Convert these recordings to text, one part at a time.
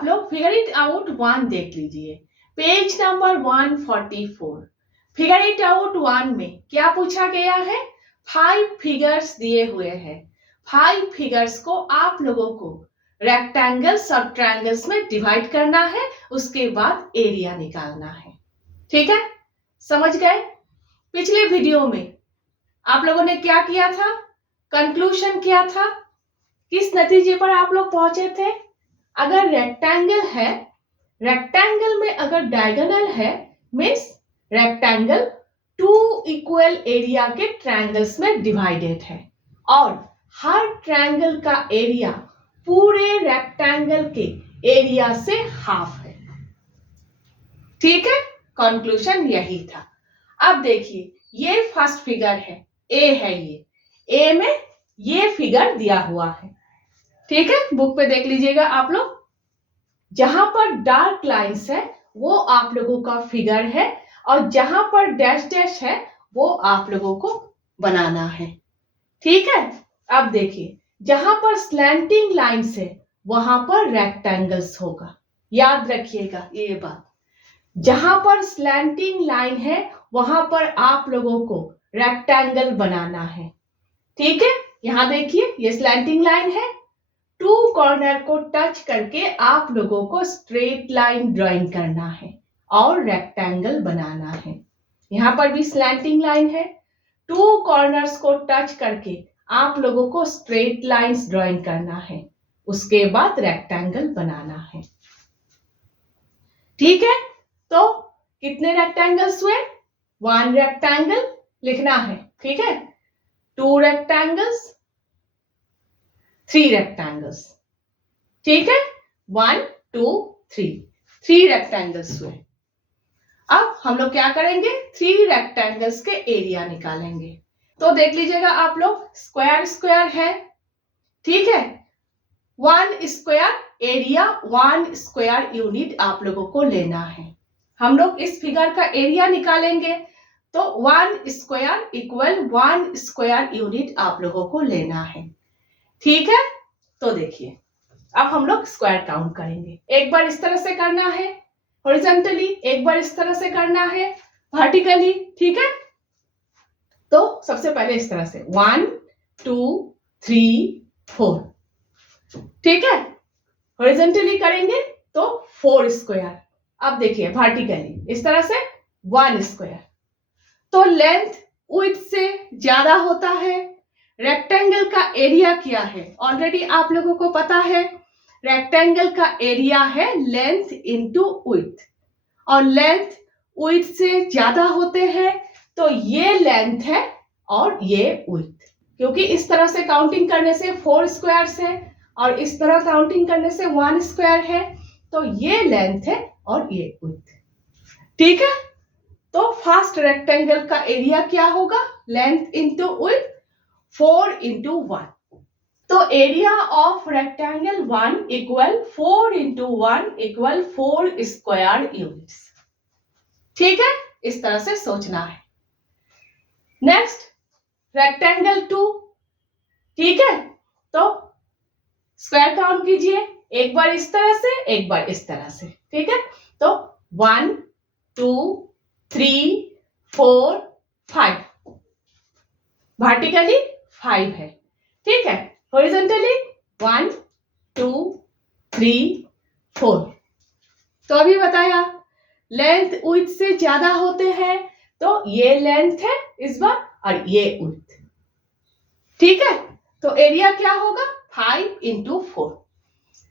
आप लोग figure it out 1 देख लीजिए, page number 144। Figure it out 1 में क्या पूछा गया है? 5 फिगर्स दिए हुए हैं। 5 फिगर्स को आप लोगों को रेक्टेंगल सब ट्रायंगल्स में डिवाइड करना है, उसके बाद एरिया निकालना है। ठीक है, समझ गए? पिछले वीडियो में आप लोगों ने क्या किया था? कंक्लूजन किया था। किस नतीजे पर आप लोग पहुंचे थे? अगर रेक्टेंगल है, रेक्टेंगल में अगर डायगोनल है, मीन्स रेक्टेंगल 2 इक्वल एरिया के ट्रायंगल्स में डिवाइडेड है और हर ट्रायंगल का एरिया पूरे रेक्टेंगल के एरिया से हाफ है। ठीक है, कंक्लूजन यही था। अब देखिए, ये फर्स्ट फिगर है, ए है। ये ए में ये फिगर दिया हुआ है। ठीक है, बुक पे देख लीजिएगा आप लोग। जहां पर डार्क लाइंस है वो आप लोगों का फिगर है और जहां पर डैश डैश है वो आप लोगों को बनाना है। ठीक है, अब देखिए, जहां पर स्लैंटिंग लाइंस है वहां पर रेक्टेंगल्स होगा। याद रखिएगा ये बात। जहां पर स्लैंटिंग लाइन है वहां पर आप लोगों को रेक्टेंगल बनाना है। ठीक है, यहां देखिए, ये स्लैंटिंग लाइन है। 2 कॉर्नर को टच करके आप लोगों को स्ट्रेट लाइन ड्राइंग करना है और रेक्टेंगल बनाना है। यहां पर भी स्लैंटिंग लाइन है। 2 कॉर्नर्स को टच करके आप लोगों को स्ट्रेट लाइंस ड्राइंग करना है, उसके बाद रेक्टेंगल बनाना है। ठीक है, तो कितने रेक्टेंगल्स हुए? 1 रेक्टेंगल लिखना है। ठीक है, 2 रेक्टेंगल्स, 3 रेक्टेंगल्स। ठीक है, 1 2 3 रेक्टेंगल्स हुए। अब हम लोग क्या करेंगे? 3 रेक्टेंगल्स के एरिया निकालेंगे। तो देख लीजिएगा आप लोग, स्क्वायर स्क्वायर है। ठीक है, 1 स्क्वायर एरिया, 1 स्क्वायर यूनिट आप लोगों को लेना है। हम लोग इस फिगर का एरिया निकालेंगे तो 1 स्क्वायर इक्वल 1 स्क्वायर यूनिट आप लोगों को लेना है। ठीक है, तो देखिए, अब हम लोग स्क्वायर काउंट करेंगे। एक बार इस तरह से करना है हॉरिजॉन्टली, एक बार इस तरह से करना है वर्टिकली। ठीक है, तो सबसे पहले इस तरह से 1 2 3 4। ठीक है, हॉरिजॉन्टली करेंगे तो 4 स्क्वायर। अब देखिए वर्टिकली इस तरह से 1 स्क्वायर। तो लेंथ विड्थ से ज्यादा होता है। रेक्टेंगल का एरिया क्या है? ऑलरेडी आप लोगों को पता है, रेक्टेंगल का एरिया है लेंथ इंटू विड्थ, और लेंथ विड्थ से ज्यादा होते हैं तो ये लेंथ है और ये विड्थ। क्योंकि इस तरह से काउंटिंग करने से 4 स्क्वायर्स है और इस तरह काउंटिंग करने से 1 स्क्वायर है, तो ये लेंथ है और ये विड्थ। ठीक है, तो फर्स्ट रेक्टेंगल का एरिया क्या होगा? Length into width 4 into 1। तो area of rectangle 1 equal 4 into 1 equal 4 square units. ठीक है, इस तरह से सोचना है। Next rectangle 2। ठीक है, तो स्क्वायर काउंट कीजिए, एक बार इस तरह से, एक बार इस तरह से। ठीक है, तो 1 2 3 4 5। वर्टिकली 5 है। ठीक है, हॉरिजॉन्टली 1 2 3 4। तो अभी बताया, लेंथ विड्थ से ज्यादा होते हैं तो ये लेंथ है इस बार और ये विड्थ। ठीक है, तो एरिया क्या होगा? 5 इंटू 4।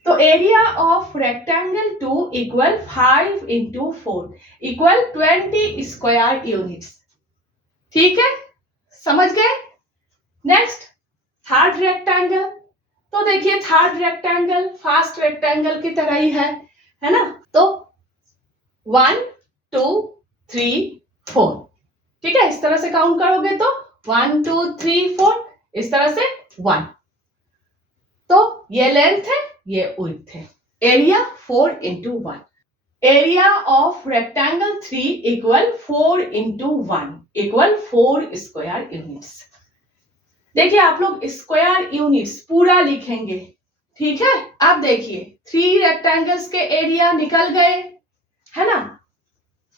तो area of rectangle 2 equal 5 into 4 equal 20 square units. ठीक है, समझ गए? Next third rectangle. तो देखिए, थर्ड रेक्टेंगल फर्स्ट रेक्टेंगल की तरह ही है ना? तो 1 2 3 4। ठीक है, इस तरह से काउंट करोगे तो 1 2 3 4, इस तरह से 1। तो ये लेंथ है, ये विड्थ है। Area 4 into 1। Area of rectangle 3 equal 4 into 1 equal 4 square units. देखिए, आप लोग स्क्वायर यूनिट्स पूरा लिखेंगे। ठीक है, अब देखिए 3 रेक्टेंगल्स के एरिया निकल गए, है ना।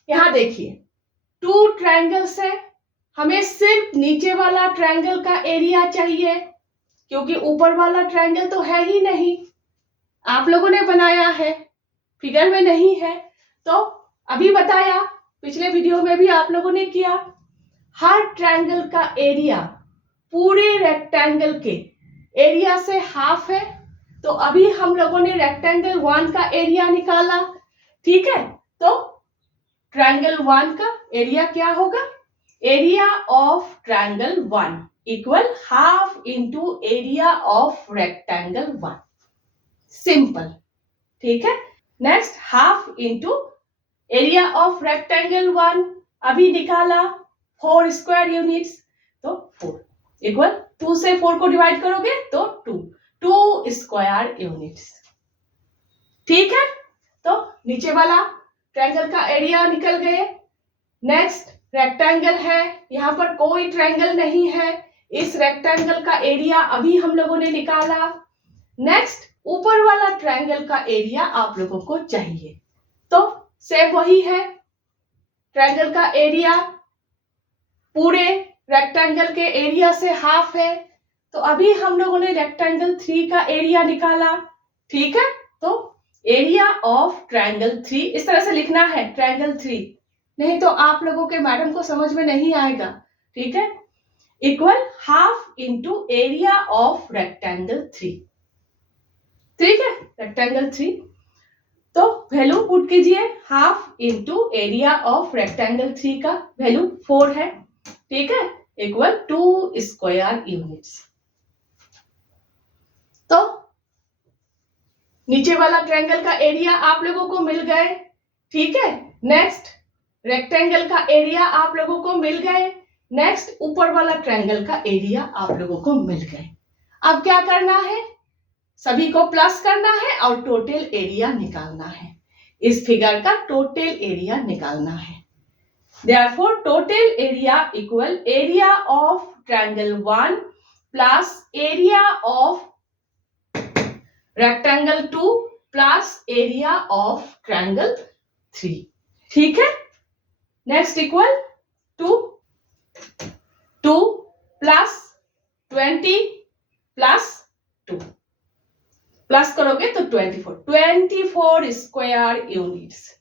यहां देखिए 2 ट्रायंगल्स है, हमें सिर्फ नीचे वाला ट्रायंगल का एरिया चाहिए, क्योंकि ऊपर वाला ट्रायंगल तो है ही नहीं, आप लोगों ने बनाया है, फिगर में नहीं है। तो अभी बताया, पिछले वीडियो में भी आप लोगों ने किया, हर ट्रायंगल का एरिया पूरे रेक्टेंगल के एरिया से हाफ है। तो अभी हम लोगों ने रेक्टेंगल 1 का एरिया निकाला, ठीक है। तो ट्रायंगल 1 का एरिया क्या होगा, area of triangle 1 equal half into area of rectangle 1, simple, ठीक है। Next half into area of rectangle 1 अभी निकाला 4 स्क्वायर यूनिट्स, तो 4 इक्वल 2 से 4 को डिवाइड करोगे तो 2 स्क्वायर यूनिट्स, ठीक है। तो नीचे वाला ट्रायंगल का एरिया निकल गए। नेक्स्ट रेक्टेंगल है, यहाँ पर कोई ट्रायंगल नहीं है, इस रेक्टेंगल का एरिया अभी हम लोगों ने निकाला। नेक्स्ट ऊपर वाला ट्रायंगल का एरिया आप लोगों को चाहिए, तो सेम वही है, ट्रायंगल का एरिया पूरे रेक्टेंगल के एरिया से हाफ है। तो अभी हम लोगों ने रेक्टेंगल 3 का एरिया निकाला, ठीक है। तो एरिया ऑफ ट्रायंगल 3 इस तरह से लिखना है, ट्रायंगल 3, नहीं तो आप लोगों के मैडम को समझ में नहीं आएगा, ठीक है। Equal half into area of rectangle 3, ठीक है, रेक्टेंगल 3। तो वैल्यू पुट कीजिए, half into area of rectangle 3 का वैल्यू 4 है, ठीक है, इक्वल 2 स्क्वायर यूनिट्स। तो नीचे वाला ट्रायंगल का एरिया आप लोगों को मिल गए, ठीक है। नेक्स्ट रेक्टेंगल का एरिया आप लोगों को मिल गए। नेक्स्ट ऊपर वाला ट्रायंगल का एरिया आप लोगों को मिल गए। अब क्या करना है, सभी को प्लस करना है और टोटल एरिया निकालना है, इस फिगर का टोटल एरिया निकालना है। Therefore, total area equal area of triangle 1 plus area of rectangle 2 plus area of triangle 3, ठीक है। Next equal 2 plus 20 plus 2, plus करोगे तो 24 स्क्वायर यूनिट्स।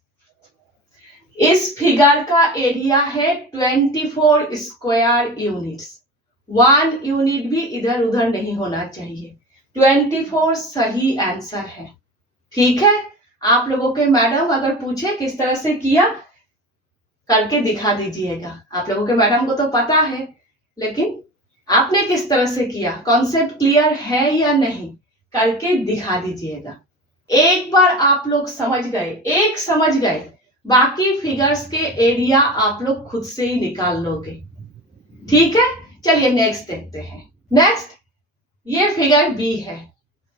इस फिगर का एरिया है 24 स्क्वायर यूनिट्स, 1 यूनिट भी इधर उधर नहीं होना चाहिए, 24 सही आंसर है, ठीक है। आप लोगों के मैडम अगर पूछे किस तरह से किया, करके दिखा दीजिएगा। आप लोगों के मैडम को तो पता है, लेकिन आपने किस तरह से किया, कॉन्सेप्ट क्लियर है या नहीं, करके दिखा दीजिएगा। एक बार आप लोग समझ गए, एक समझ गए, बाकी फिगर्स के एरिया आप लोग खुद से ही निकाल लोगे, ठीक है। चलिए नेक्स्ट देखते हैं। नेक्स्ट ये फिगर बी है,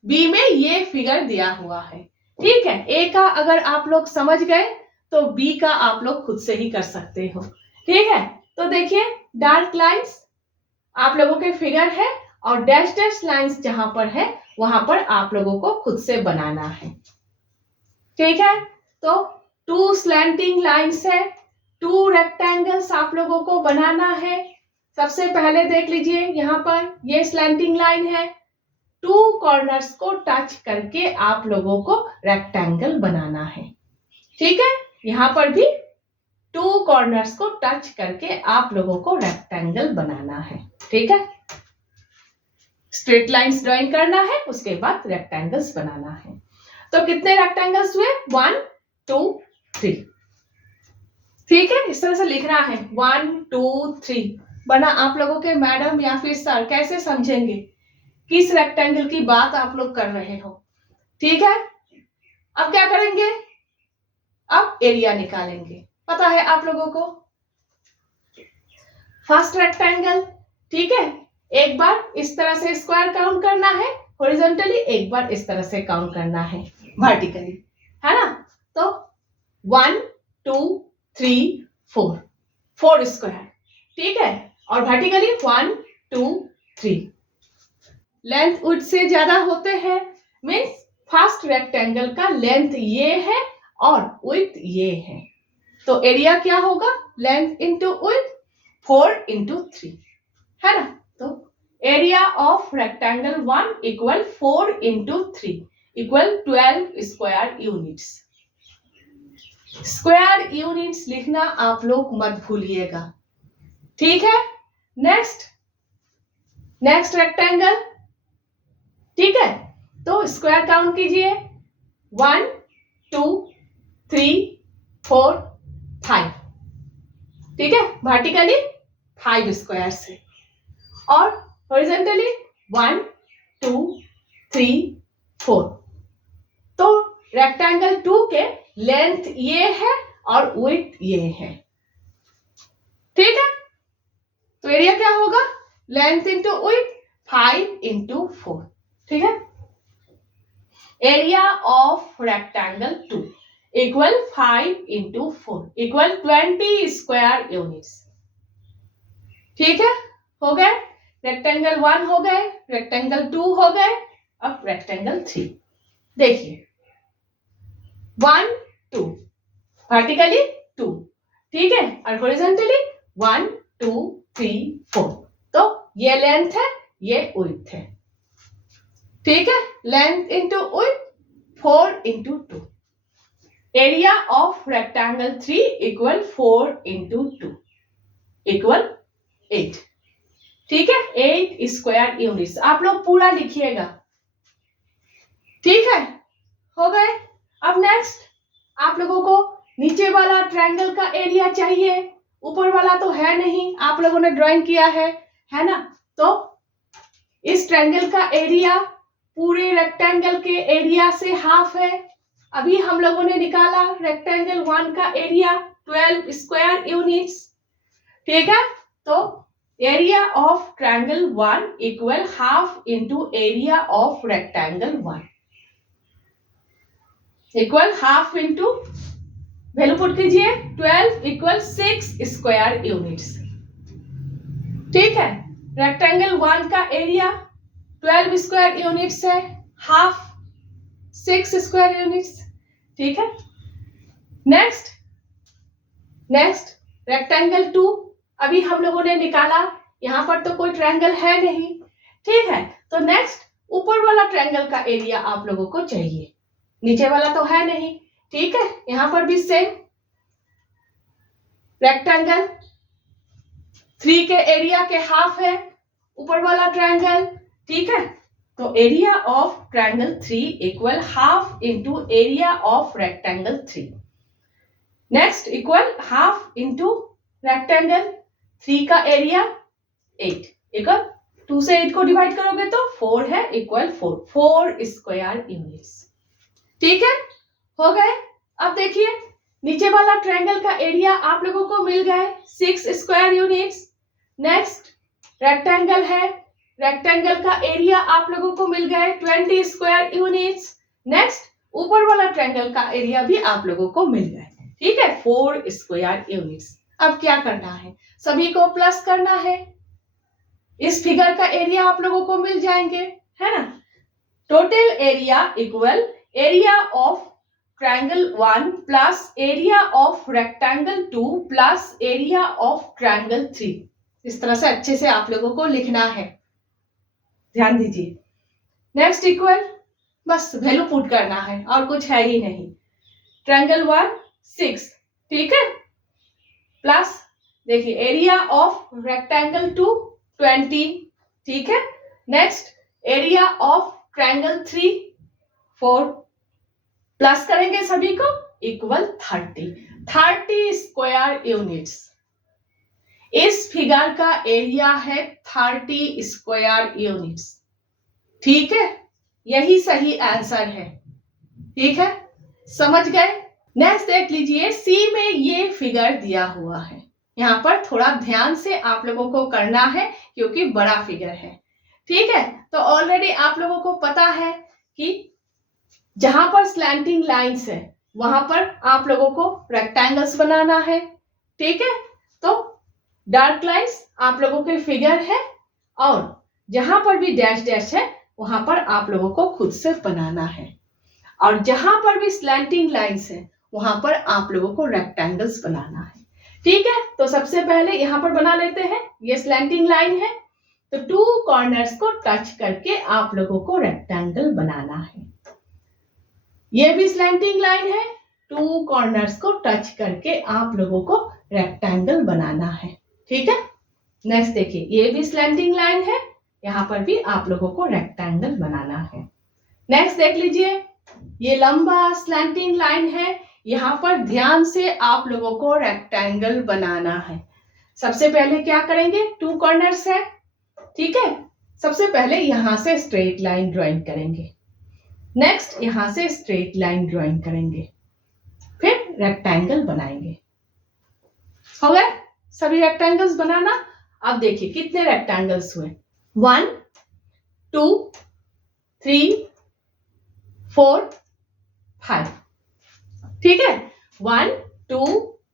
बी में ये फिगर दिया हुआ है, ठीक है। ए का अगर आप लोग समझ गए तो बी का आप लोग खुद से ही कर सकते हो, ठीक है। तो देखिए डार्क लाइंस आप लोगों के फिगर है और डैश डैश लाइंस जहां पर है वहां पर आप लोगों को खुद से बनाना है, ठीक है। तो 2 स्लैंटिंग लाइंस है, 2 रेक्टेंगल्स आप लोगों को बनाना है। सबसे पहले देख लीजिए, यहाँ पर ये स्लैंटिंग लाइन है, 2 कॉर्नर्स को टच करके आप लोगों को रेक्टेंगल बनाना है, ठीक है। यहाँ पर भी 2 कॉर्नर्स को टच करके आप लोगों को रेक्टेंगल बनाना है, ठीक है। स्ट्रेट लाइंस ड्राइंग करना है, उसके बाद रेक्टेंगल्स बनाना है। तो कितने रेक्टेंगल्स हुए, 1 2 3, ठीक है। इस तरह से लिखना है 1 2 3 बना। आप लोगों के मैडम या फिर सर कैसे समझेंगे किस रेक्टेंगल की बात आप लोग कर रहे हो, ठीक है। अब क्या करेंगे, अब एरिया निकालेंगे, पता है आप लोगों को। फर्स्ट रेक्टेंगल, ठीक है, एक बार इस तरह से स्क्वायर काउंट करना है हॉरिजॉन्टली, एक बार इस तरह से काउंट करना है वर्टिकली, है ना। तो 1 2 3 4 स्क्वायर, ठीक है, और वर्टिकली 1 2 3। लेंथ विड्थ से ज्यादा होते हैं, मीन्स फर्स्ट रेक्टेंगल का लेंथ ये है और विड्थ ये है, तो एरिया क्या होगा, लेंथ इंटू विड्थ 4 इंटू 3 है ना। तो area of rectangle 1 equal 4 into 3 equal 12 square units. Square units लिखना आप लोग मत भूलिएगा, ठीक है। नेक्स्ट रेक्टेंगल, ठीक है। तो स्क्वायर काउंट कीजिए, 1 2 3 4 5, ठीक है। वर्टिकली 5 स्क्वायर से और हॉरिजॉन्टली 1 2 3 4। तो रेक्टेंगल 2 के लेंथ ये है और विड्थ ये है, ठीक है। तो एरिया क्या होगा, लेंथ इंटू विड्थ 5 इंटू 4, ठीक है। Area of rectangle 2 equal 5 into 4 equal 20 square units, ठीक है। हो गए रेक्टेंगल 1 हो गए, रेक्टेंगल 2 हो गए, अब रेक्टेंगल 3 देखिए, 1 2 वर्टिकली 2, ठीक है, और हॉरिजॉन्टली 1 2 3 4। तो ये लेंथ है, ये विड्थ है, ठीक है। Length into width 4 into 2। Area of rectangle 3 equal 4 into 2 equal 8, ठीक है। 8 स्क्वायर यूनिट्स आप लोग पूरा लिखिएगा, ठीक है। हो गए। अब नेक्स्ट आप लोगों को नीचे वाला ट्रायंगल का एरिया चाहिए, ऊपर वाला तो है नहीं, आप लोगों ने ड्राइंग किया है ना। तो इस ट्रायंगल का एरिया पूरे रेक्टेंगल के एरिया से हाफ है। अभी हम लोगों ने निकाला रेक्टेंगल 1 का एरिया 12 स्क्वायर यूनिट्स, ठीक है। तो area of triangle 1 equal half into area of rectangle 1 equal half into value put कीजिए, 12 इक्वल 6 स्क्वायर यूनिट्स, ठीक है। रेक्टेंगल 1 का एरिया 12 स्क्वायर यूनिट्स है, हाफ 6 स्क्वायर यूनिट्स, ठीक है। नेक्स्ट रेक्टेंगल 2 अभी हम लोगों ने निकाला, यहां पर तो कोई ट्रायंगल है नहीं, ठीक है। तो नेक्स्ट ऊपर वाला ट्रायंगल का एरिया आप लोगों को चाहिए, नीचे वाला तो है नहीं, ठीक है। यहां पर भी सेम रेक्टेंगल 3 के एरिया के हाफ है ऊपर वाला ट्रायंगल, ठीक है। तो area of triangle 3 equal half into area of rectangle 3। Next equal half into rectangle 3 का एरिया 8 इक्वल 2 से 8 को डिवाइड करोगे तो 4 है, इक्वल 4 स्क्वायर यूनिट्स, ठीक है। हो गए। अब देखिए नीचे वाला ट्रायंगल का एरिया आप लोगों को मिल गए 6 स्क्वायर यूनिट्स। नेक्स्ट रेक्टेंगल है, रेक्टेंगल का एरिया आप लोगों को मिल गए 20 स्क्वायर यूनिट्स। नेक्स्ट ऊपर वाला ट्रायंगल का एरिया भी आप लोगों को मिल गए, ठीक है, 4 स्क्वायर यूनिट्स। अब क्या करना है, सभी को प्लस करना है। इस फिगर का एरिया आप लोगों को मिल जाएंगे, है ना। Total area equal area of triangle 1 plus area of rectangle 2 plus area of triangle 3। इस तरह से अच्छे से आप लोगों को लिखना है, ध्यान दीजिए। नेक्स्ट इक्वल बस वैल्यू पुट करना है और कुछ है ही नहीं। ट्रायंगल 1 6, ठीक है, प्लस देखिए एरिया ऑफ रेक्टेंगल 2 20, ठीक है। Next area of triangle 3 4, plus करेंगे सभी को, इक्वल 30 स्क्वायर यूनिट्स। इस फिगर का एरिया है 30 स्क्वायर यूनिट्स, ठीक है। यही सही आंसर है, ठीक है, समझ गए। नेक्स्ट देख लीजिए, सी में ये फिगर दिया हुआ है। यहाँ पर थोड़ा ध्यान से आप लोगों को करना है क्योंकि बड़ा फिगर है, ठीक है। तो ऑलरेडी आप लोगों को पता है कि जहां पर स्लैंटिंग लाइंस है वहां पर आप लोगों को रेक्टेंगल्स बनाना है, ठीक है। तो डार्क लाइंस आप लोगों के फिगर है और जहां पर भी डैश डैश है वहां पर आप लोगों को खुद से बनाना है। और जहां पर भी स्लैंटिंग लाइंस है वहां पर आप लोगों को रेक्टेंगल्स बनाना है। ठीक है, तो सबसे पहले यहां पर बना लेते हैं। ये स्लैंटिंग लाइन है, तो 2 कॉर्नर्स को टच करके आप लोगों को रेक्टेंगल बनाना है। ये भी स्लैंटिंग लाइन है, 2 कॉर्नर्स को टच करके आप लोगों को रेक्टेंगल बनाना है। ठीक है, नेक्स्ट देखिए, ये भी स्लैंटिंग लाइन है, यहाँ पर भी आप लोगों को रेक्टेंगल बनाना है। नेक्स्ट देख लीजिए, ये लंबा स्लैंटिंग लाइन है, यहाँ पर ध्यान से आप लोगों को रेक्टेंगल बनाना है। सबसे पहले क्या करेंगे, 2 कॉर्नर्स है, ठीक है, सबसे पहले यहां से स्ट्रेट लाइन ड्राइंग करेंगे, नेक्स्ट यहां से स्ट्रेट लाइन ड्राइंग करेंगे, फिर रेक्टेंगल बनाएंगे। हो गए सभी रेक्टेंगल्स बनाना। अब देखिए कितने रेक्टेंगल्स हुए, 1 2 3 4 5। ठीक है, 1 2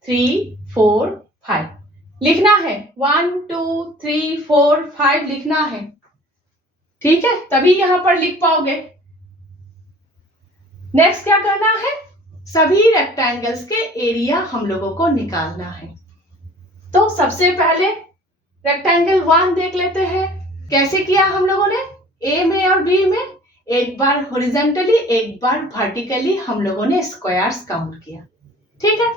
3 4 5 लिखना है, 1 2 3 4 5 लिखना है। ठीक है, तभी यहां पर लिख पाओगे। नेक्स्ट क्या करना है, सभी रेक्टेंगल्स के एरिया हम लोगों को निकालना है। तो सबसे पहले रेक्टेंगल 1 देख लेते हैं। कैसे किया हम लोगों ने, ए में और बी में एक बार हॉरिजॉन्टली एक बार वर्टिकली हम लोगों ने स्क्वायर्स काउंट किया। ठीक है,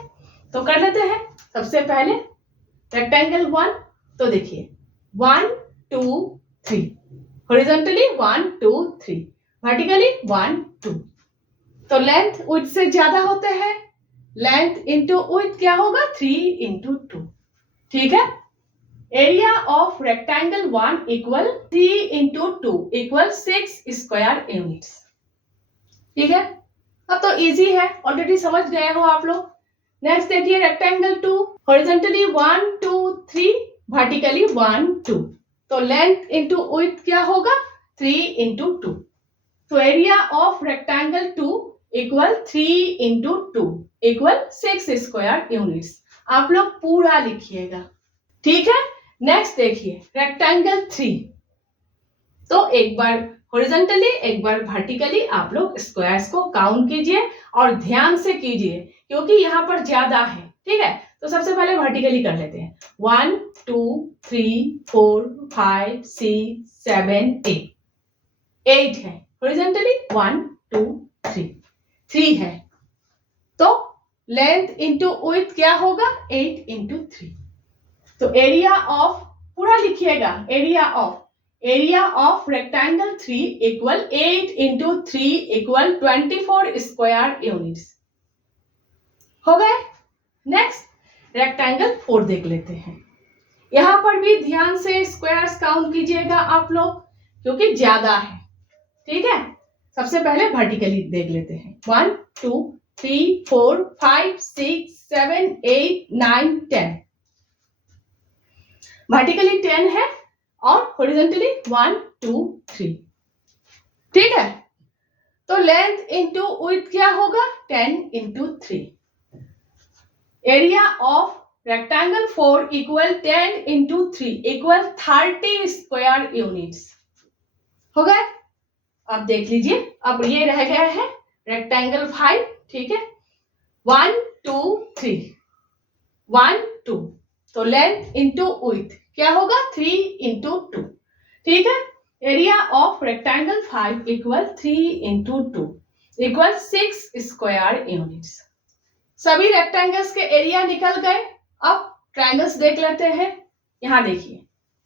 तो कर लेते हैं। सबसे पहले रेक्टेंगल 1, तो देखिए 1 2 3, हॉरिजॉन्टली 1 2 3, वर्टिकली 1 2। तो लेंथ विड्थ से ज्यादा होते हैं, लेंथ इंटू विड्थ क्या होगा, 3 इंटू 2। ठीक है, area of rectangle 1 equal 3 into 2 equal 6 square units. ठीक है, अब तो इजी है, ऑलरेडी समझ गए हो आप लोग। नेक्स्ट देखिए रेक्टेंगल 2, हॉरिजॉन्टली 1 2 3, वर्टिकली 1 2। तो लेंथ इंटू विड्थ क्या होगा, 3 इंटू 2। तो area of rectangle 2 equal 3 into 2 equal 6 square units. आप लोग पूरा लिखिएगा। ठीक है, नेक्स्ट देखिए रेक्टेंगल 3, तो एक बार हॉरिजॉन्टली एक बार वर्टिकली आप लोग स्क्वायर्स को काउंट कीजिए और ध्यान से कीजिए क्योंकि यहाँ पर ज्यादा है। ठीक है, तो सबसे पहले वर्टिकली कर लेते हैं, 1 2 3 4 5 6 7 8, 8 है, हॉरिजॉन्टली 1 2 3, 3 है। तो लेंथ इंटू विड्थ क्या होगा, 8 इंटू 3। तो एरिया ऑफ, पूरा लिखिएगा, area of rectangle 3 equal 8 into 3 equal 24 square units. हो गए। नेक्स्ट रेक्टेंगल 4 देख लेते हैं। यहां पर भी ध्यान से स्क्वायर्स काउंट कीजिएगा आप लोग क्योंकि ज्यादा है। ठीक है, सबसे पहले वर्टिकली देख लेते हैं, 1 2 3 4 5 6 7 8 9 10। वर्टिकली 10 है और हॉरिजॉन्टली 1 2 3। ठीक है, तो लेंथ इंटू विड्थ क्या होगा, 10 into 3। Area of rectangle 4 equal 10 into 3 equal 30 square units. हो गए। अब देख लीजिए, अब ये रह गया है रेक्टेंगल 5। ठीक है, 1 2 3, 1 2, तो लेंथ इंटू विड्थ क्या होगा, 3 इंटू 2। ठीक है, area of rectangle 5 equal 3 into 2 equal 6 square units. सभी रेक्टेंगल्स के एरिया निकल गए। अब ट्रायंगल्स देख लेते हैं। यहां देखिए,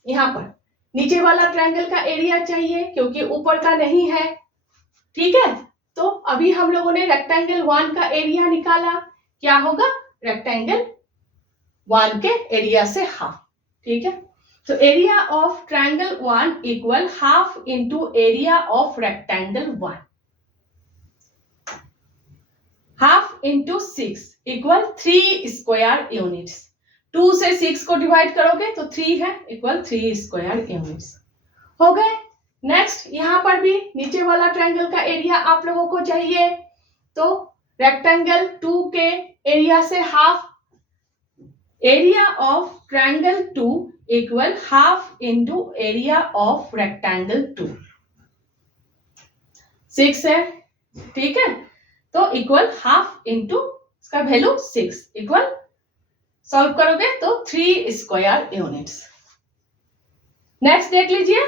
यहां पर नीचे वाला ट्रायंगल का एरिया चाहिए क्योंकि ऊपर का नहीं है। ठीक है, तो अभी हम लोगों ने रेक्टेंगल 1 का एरिया निकाला, क्या होगा, रेक्टेंगल 1 के एरिया से हाफ। ठीक है, तो area of triangle 1 equal half into area of rectangle 1, half into 6 equal 3 square units. 2 से 6 को डिवाइड करोगे तो 3 है, इक्वल 3 स्क्वायर यूनिट्स। हो गए। नेक्स्ट यहां पर भी नीचे वाला ट्रायंगल का एरिया आप लोगों को चाहिए, तो रेक्टेंगल 2 के एरिया से half, area of triangle 2 equal half into area of rectangle 2। 6 है, ठीक है, तो इक्वल हाफ इंटू इसका वैल्यू 6 इक्वल सॉल्व करोगे तो 3 स्क्वायर यूनिट्स। नेक्स्ट देख लीजिए,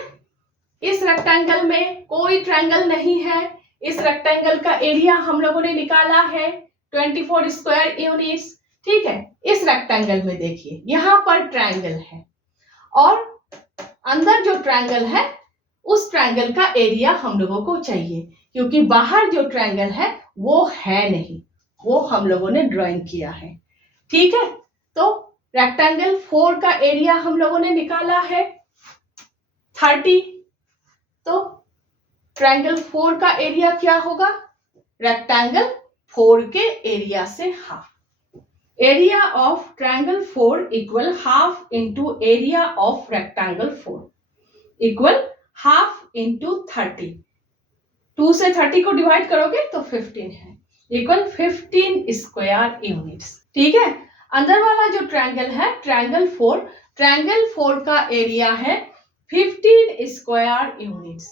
इस रेक्टेंगल में कोई ट्रायंगल नहीं है, इस रेक्टेंगल का एरिया हम लोगों ने निकाला है 24 स्क्वायर यूनिट्स, ठीक है। इस रेक्टेंगल में देखिए यहां पर ट्रायंगल है और अंदर जो ट्रायंगल है उस ट्रायंगल का एरिया हम लोगों को चाहिए, क्योंकि बाहर जो ट्रायंगल है वो है नहीं, वो हम लोगों ने ड्राइंग किया है, ठीक है। तो रेक्टेंगल 4 का एरिया हम लोगों ने निकाला है 30, तो ट्रायंगल 4 का एरिया क्या होगा, रेक्टेंगल 4 के एरिया से half. Area of triangle 4 equal half into area of rectangle 4 equal half into 30। 2 से 30 को डिवाइड करोगे तो 15 है, इक्वल 15 स्क्वायर यूनिट्स, ठीक है। अंदर वाला जो ट्रायंगल है ट्रायंगल 4 का एरिया है 15 स्क्वायर यूनिट्स,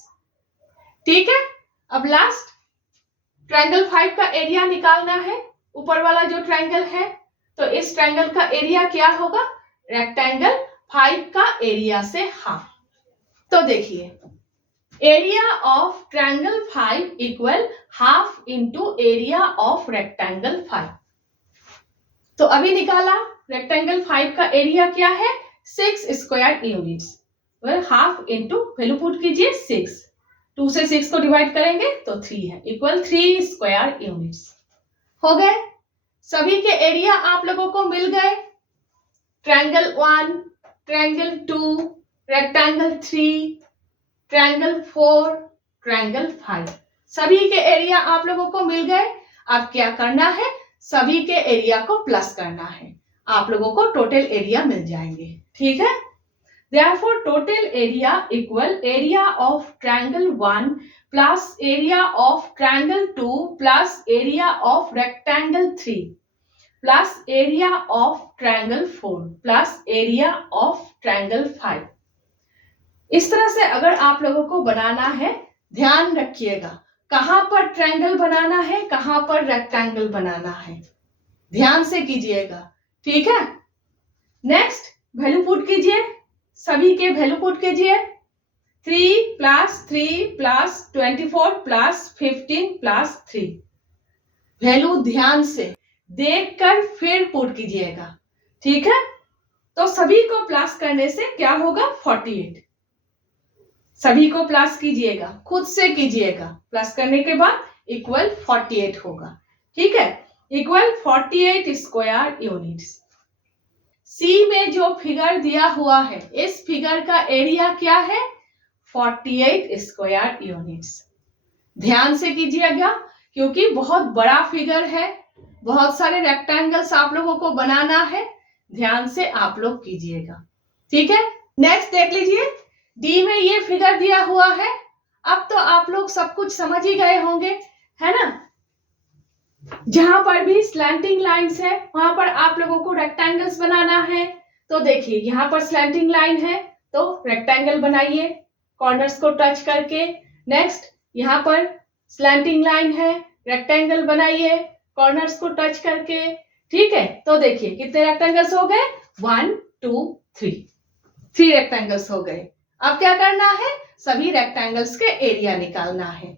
ठीक है। अब लास्ट ट्रायंगल 5 का एरिया निकालना है, ऊपर वाला जो ट्रायंगल है, तो इस ट्रायंगल का एरिया क्या होगा, रेक्टेंगल 5 का एरिया से हाफ। तो देखिए area of triangle 5 equal half into area of rectangle 5। तो अभी निकाला रेक्टेंगल 5 का एरिया क्या है 6 square units, half into value put कीजिए 6, 2 से 6 को डिवाइड करेंगे तो 3 है, इक्वल 3 स्क्वायर यूनिट्स। हो गए, सभी के एरिया आप लोगों को मिल गए, triangle 1, triangle 2, rectangle 3, triangle 4, triangle 5, सभी के एरिया आप लोगों को मिल गए। अब क्या करना है, सभी के एरिया को प्लस करना है, आप लोगों को टोटल एरिया मिल जाएंगे, ठीक है। Therefore, total area equal area of triangle 1 plus area of triangle 2 plus area of rectangle 3 plus area of triangle 4 plus area of triangle 5। इस तरह से अगर आप लोगों को बनाना है, ध्यान रखिएगा कहां पर ट्रायंगल बनाना है, कहां पर रेक्टेंगल बनाना है, ध्यान से कीजिएगा, ठीक है। नेक्स्ट वैल्यू पुट कीजिए, सभी के वैल्यू पुट कीजिए, 3 plus 3 plus 24 plus 15 plus 3, value ध्यान से देखकर फिर पुट कीजिएगा, ठीक है। तो सभी को प्लस करने से क्या होगा 48, सभी को प्लस कीजिएगा, खुद से कीजिएगा, प्लस करने के बाद इक्वल 48 होगा, ठीक है, इक्वल 48 स्क्वायर यूनिट्स। सी में जो फिगर दिया हुआ है इस फिगर का एरिया क्या है 48 स्क्वायर यूनिट्स। ध्यान से कीजिएगा क्योंकि बहुत बड़ा फिगर है, बहुत सारे रेक्टेंगल्स आप लोगों को बनाना है, ध्यान से आप लोग कीजिएगा, ठीक है। नेक्स्ट देख लीजिए, डी में ये फिगर दिया हुआ है, अब तो आप लोग सब कुछ समझ ही गए होंगे, है ना। जहां पर भी स्लैंटिंग लाइंस है वहां पर आप लोगों को रेक्टेंगल्स बनाना है। तो देखिए यहाँ पर स्लैंटिंग लाइन है तो रेक्टेंगल बनाइए कॉर्नर्स को टच करके। नेक्स्ट यहाँ पर स्लैंटिंग लाइन है, रेक्टेंगल बनाइए कॉर्नर्स को टच करके, ठीक है। तो देखिए कितने रेक्टेंगल्स हो गए 1 2 3 रेक्टेंगल्स हो गए। अब क्या करना है, सभी रेक्टेंगल्स के एरिया निकालना है,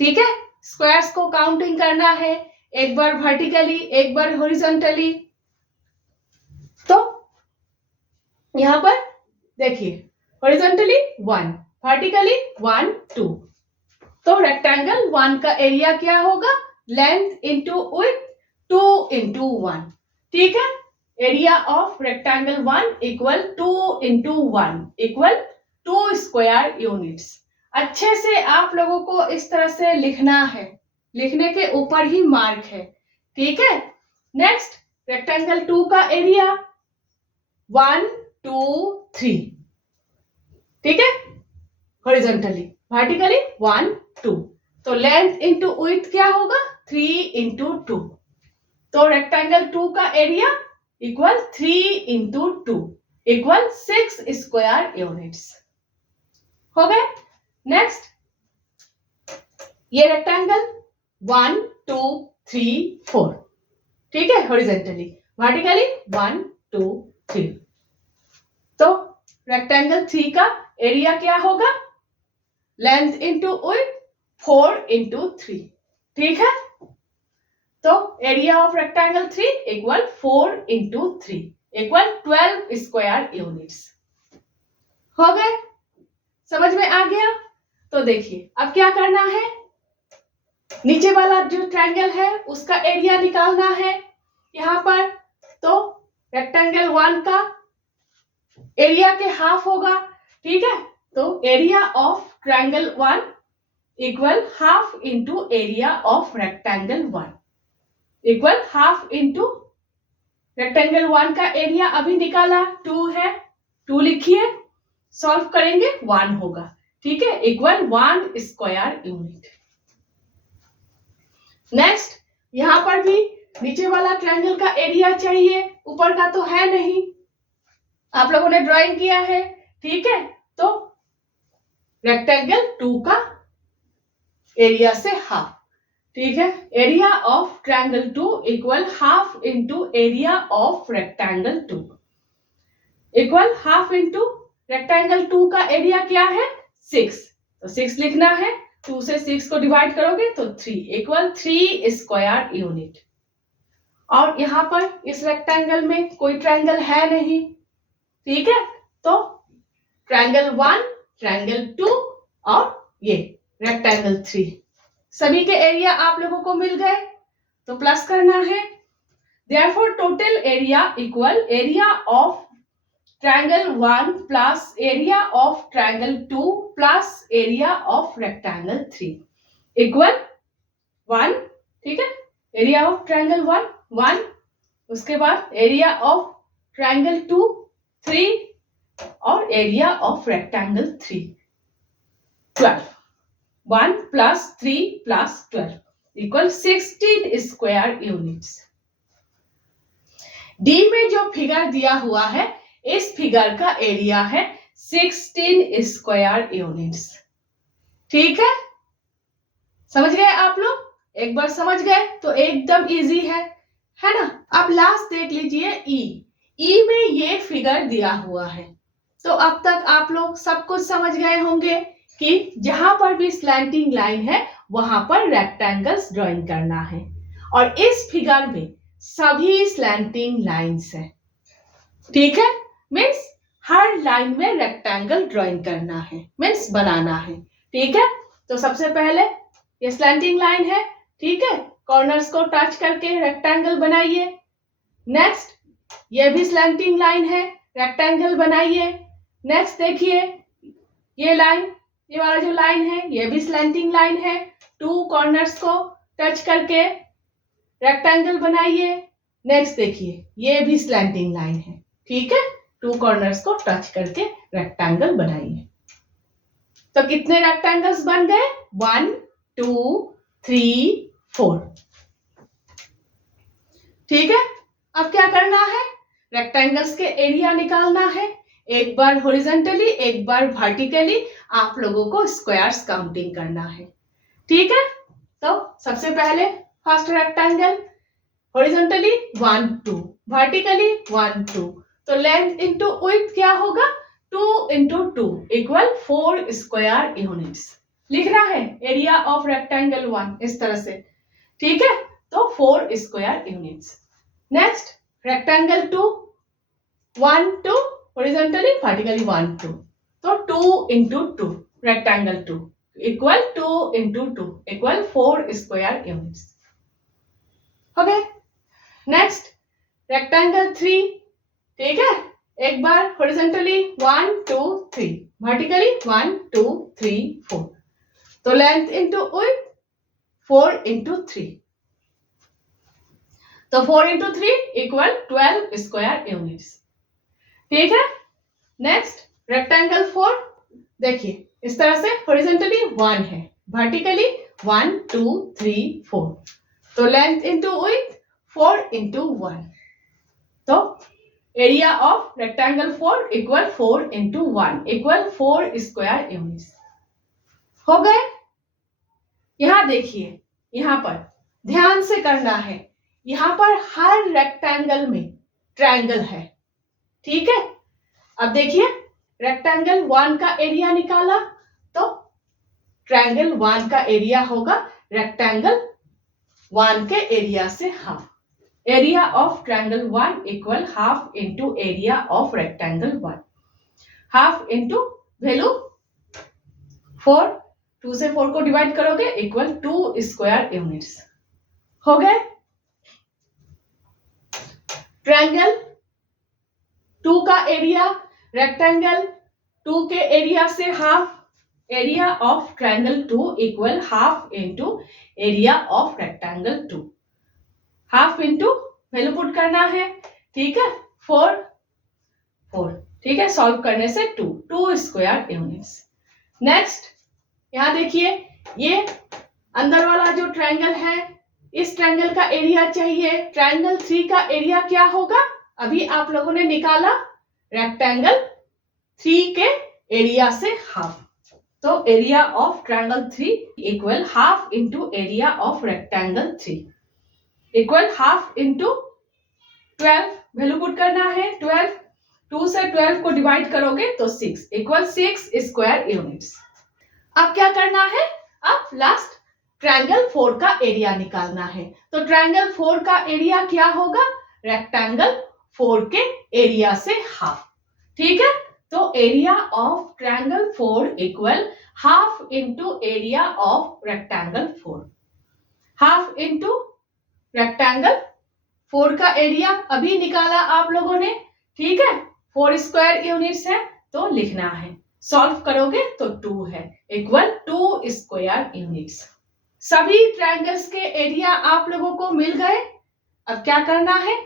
ठीक है। स्क्वायर्स को काउंटिंग करना है, एक बार वर्टिकली एक बार हॉरिजॉन्टली। तो यहां पर देखिए हॉरिजॉन्टली 1, वर्टिकली 1 2, तो रेक्टेंगल 1 का एरिया क्या होगा लेंथ इंटू विड्थ 2 इंटू 1, ठीक है। Area of rectangle 1 equal 2 into 1 equal 2 square units. अच्छे से आप लोगों को इस तरह से लिखना है, लिखने के ऊपर ही मार्क है, ठीक है। नेक्स्ट रेक्टेंगल 2 का एरिया 1 2 3, ठीक है, हॉरिजॉन्टली, वर्टिकली 1 2, तो लेंथ इंटू विड्थ क्या होगा 3 इंटू 2, तो रेक्टेंगल 2 का area equal 3 into 2 equal 6 square units हो गए। नेक्स्ट ये रेक्टेंगल 1 2 3 4, ठीक है, हॉरिजॉन्टली, वर्टिकली 1 2 3। तो रेक्टेंगल 3 का एरिया क्या होगा? लेंथ इंटू विड्थ 4 इंटू 3, ठीक है। तो area of rectangle 3 equal 4 into 3 equal 12 square units. हो गए? समझ में आ गया? तो देखिए अब क्या करना है, नीचे वाला जो ट्रायंगल है उसका एरिया निकालना है यहाँ पर। तो रेक्टेंगल 1 का एरिया के हाफ होगा, ठीक है। तो area of triangle 1 equal half into area of rectangle 1 equal half into rectangle 1 का एरिया अभी निकाला 2 है, 2 लिखिए, सॉल्व करेंगे 1 होगा, ठीक है, इक्वल 1 स्क्वायर यूनिट। नेक्स्ट यहां पर भी नीचे वाला ट्रायंगल का एरिया चाहिए, ऊपर का तो है नहीं, आप लोगों ने ड्राइंग किया है, ठीक है। तो रेक्टेंगल 2 का एरिया से हाफ, ठीक है, area of triangle 2 equal half into area of rectangle 2 equal half into rectangle 2 का एरिया क्या है? 6, तो 6 लिखना है, 2 से 6 को डिवाइड करोगे तो 3 इक्वल 3 स्क्वायर यूनिट। और यहां पर इस रेक्टेंगल में कोई ट्रायंगल है नहीं, ठीक है। तो ट्रायंगल 1, ट्रायंगल 2 और ये रेक्टेंगल 3 सभी के एरिया आप लोगों को मिल गए, तो प्लस करना है। Therefore total area equal area of triangle 1 plus area of triangle 2 plus area of rectangle 3 equal 1, ठीक है। एरिया ऑफ ट्रायंगल 1 1, उसके बाद एरिया ऑफ ट्रायंगल 2 3 और area of rectangle 3 12। 1 plus 3 plus 12 equal 16 square units. D में जो figure दिया हुआ है इस फिगर का एरिया है 16 स्क्वायर यूनिट्स, ठीक है। समझ गए आप लोग? एक बार समझ गए तो एकदम इजी है ना। अब लास्ट देख लीजिए ई में ये फिगर दिया हुआ है, तो अब तक आप लोग सब कुछ समझ गए होंगे कि जहां पर भी स्लैंटिंग लाइन है वहां पर रेक्टेंगल्स ड्राइंग करना है, और इस फिगर में सभी स्लैंटिंग लाइंस है, ठीक है। मीन्स हर लाइन में रेक्टेंगल ड्राइंग करना है, मीन्स बनाना है, ठीक है। तो सबसे पहले ये स्लैंटिंग लाइन है, ठीक है, कॉर्नर्स को टच करके रेक्टेंगल बनाइए। नेक्स्ट ये भी स्लैंटिंग लाइन है, रेक्टेंगल बनाइए। नेक्स्ट देखिए ये लाइन, ये वाला जो लाइन है ये भी स्लैंटिंग लाइन है, 2 कॉर्नर्स को टच करके रेक्टेंगल बनाइए। नेक्स्ट देखिए ये भी स्लैंटिंग लाइन है, ठीक है, 2 कॉर्नर्स को टच करके रेक्टेंगल बनाइए। तो कितने रेक्टेंगल्स बन गए? 1 2 3 4, ठीक है। अब क्या करना है? रेक्टेंगल्स के एरिया निकालना है, एक बार हॉरिजॉन्टली एक बार वर्टिकली आप लोगों को स्क्वायर्स काउंटिंग करना है, ठीक है। तो सबसे पहले फर्स्ट रेक्टेंगल हॉरिजॉन्टली 1 2, वर्टिकली 1 2, तो लेंथ इंटू विड्थ क्या होगा? 2 इंटू 2 इक्वल 4 स्क्वायर यूनिट्स लिखना है एरिया ऑफ रेक्टेंगल 1 इस तरह से, ठीक है। तो 4 square units. Next rectangle 2 1 2 horizontally vertically 1 2, तो 2 into 2 rectangle 2 equal 2 into 2 equal 4 square units, हो गए। नेक्स्ट रेक्टेंगल 3, ठीक है, एक बार हॉरिजॉन्टली 1 2 3, वर्टिकली 1 2 3 4, तो लेंथ इंटू विड्थ 4 इंटू 3, तो 4 इंटू 3 इक्वल 12 स्क्वायर यूनिट्स, ठीक है। नेक्स्ट रेक्टेंगल 4 देखिए इस तरह से हॉरिजॉन्टली 1 है, वर्टिकली 1 2 3 4, तो लेंथ इंटू विड्थ 4 इंटू 1, तो area of rectangle 4 equal 4 into 1 equal 4 square units, हो गए। यहाँ देखिए, यहाँ पर ध्यान से करना है, यहाँ पर हर रेक्टेंगल में ट्रायंगल है, ठीक है। अब देखिए रेक्टेंगल 1 का एरिया निकाला तो ट्रायंगल 1 का एरिया होगा रेक्टेंगल 1 के एरिया से half. Area of triangle 1 equal half into area of rectangle 1। Half into value 4, 2 से 4 को डिवाइड करोगे इक्वल 2 स्क्वायर यूनिट्स हो गए। ट्रायंगल 2 का एरिया रेक्टेंगल 2 के एरिया से half. Area of triangle 2 equal half into area of rectangle 2। Half into value put करना है, ठीक है, 4 4, ठीक है, सॉल्व करने से 2 स्क्वायर यूनिट्स। नेक्स्ट यहाँ देखिए, ये अंदर वाला जो ट्रायंगल है, इस ट्रायंगल का एरिया चाहिए। ट्रायंगल 3 का एरिया क्या होगा, अभी आप लोगों ने निकाला, रेक्टेंगल 3 के एरिया से हाफ। तो area of triangle 3 equal half into area of rectangle 3 equal half into 12। Value put करना है 12, 2 से 12 को डिवाइड करोगे तो 6 इक्वल 6 स्क्वायर यूनिट्स। अब क्या करना है, अब लास्ट ट्रायंगल 4 का एरिया निकालना है। तो ट्रायंगल 4 का एरिया क्या होगा, रेक्टेंगल 4 के एरिया से हाफ, ठीक है। तो area of triangle 4 equal half into area of rectangle 4। Half into rectangle 4 का एरिया अभी निकाला आप लोगों ने, ठीक है, 4 स्क्वायर यूनिट्स है तो लिखना है। सॉल्व करोगे तो 2 है इक्वल 2 स्क्वायर यूनिट्स। सभी ट्रायंगल्स के एरिया आप लोगों को मिल गए। अब क्या करना है,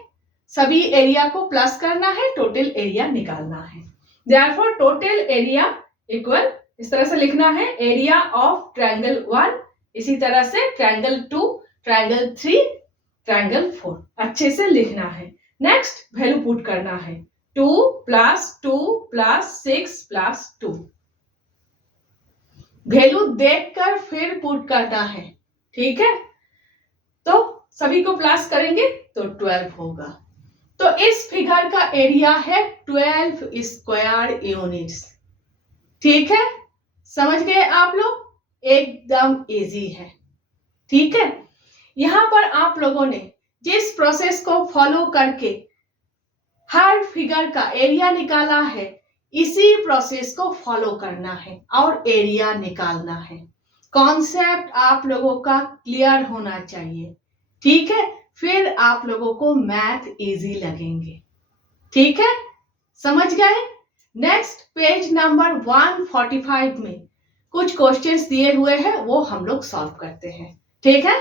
सभी एरिया को प्लस करना है, टोटल एरिया निकालना है। देयरफॉर टोटल एरिया इक्वल, इस तरह से लिखना है, एरिया ऑफ ट्रायंगल 1, इसी तरह से ट्रायंगल 2, ट्रायंगल 3, ट्रायंगल 4, अच्छे से लिखना है। नेक्स्ट वैल्यू पुट करना है, 2 प्लस 2 प्लस 6 प्लस 2। वैल्यू देखकर फिर पुट करना है, ठीक है। तो सभी को प्लस करेंगे तो 12 होगा। तो इस फिगर का एरिया है 12 स्क्वायर यूनिट्स, ठीक है। समझ गए आप लोग, एकदम इजी है, ठीक है। यहां पर आप लोगों ने जिस प्रोसेस को फॉलो करके हर फिगर का एरिया निकाला है, इसी प्रोसेस को फॉलो करना है और एरिया निकालना है। कॉन्सेप्ट आप लोगों का क्लियर होना चाहिए, ठीक है, फिर आप लोगों को मैथ इजी लगेंगे, ठीक है, समझ गए। नेक्स्ट पेज नंबर 145 में कुछ क्वेश्चंस दिए हुए हैं, वो हम लोग सॉल्व करते हैं, ठीक है।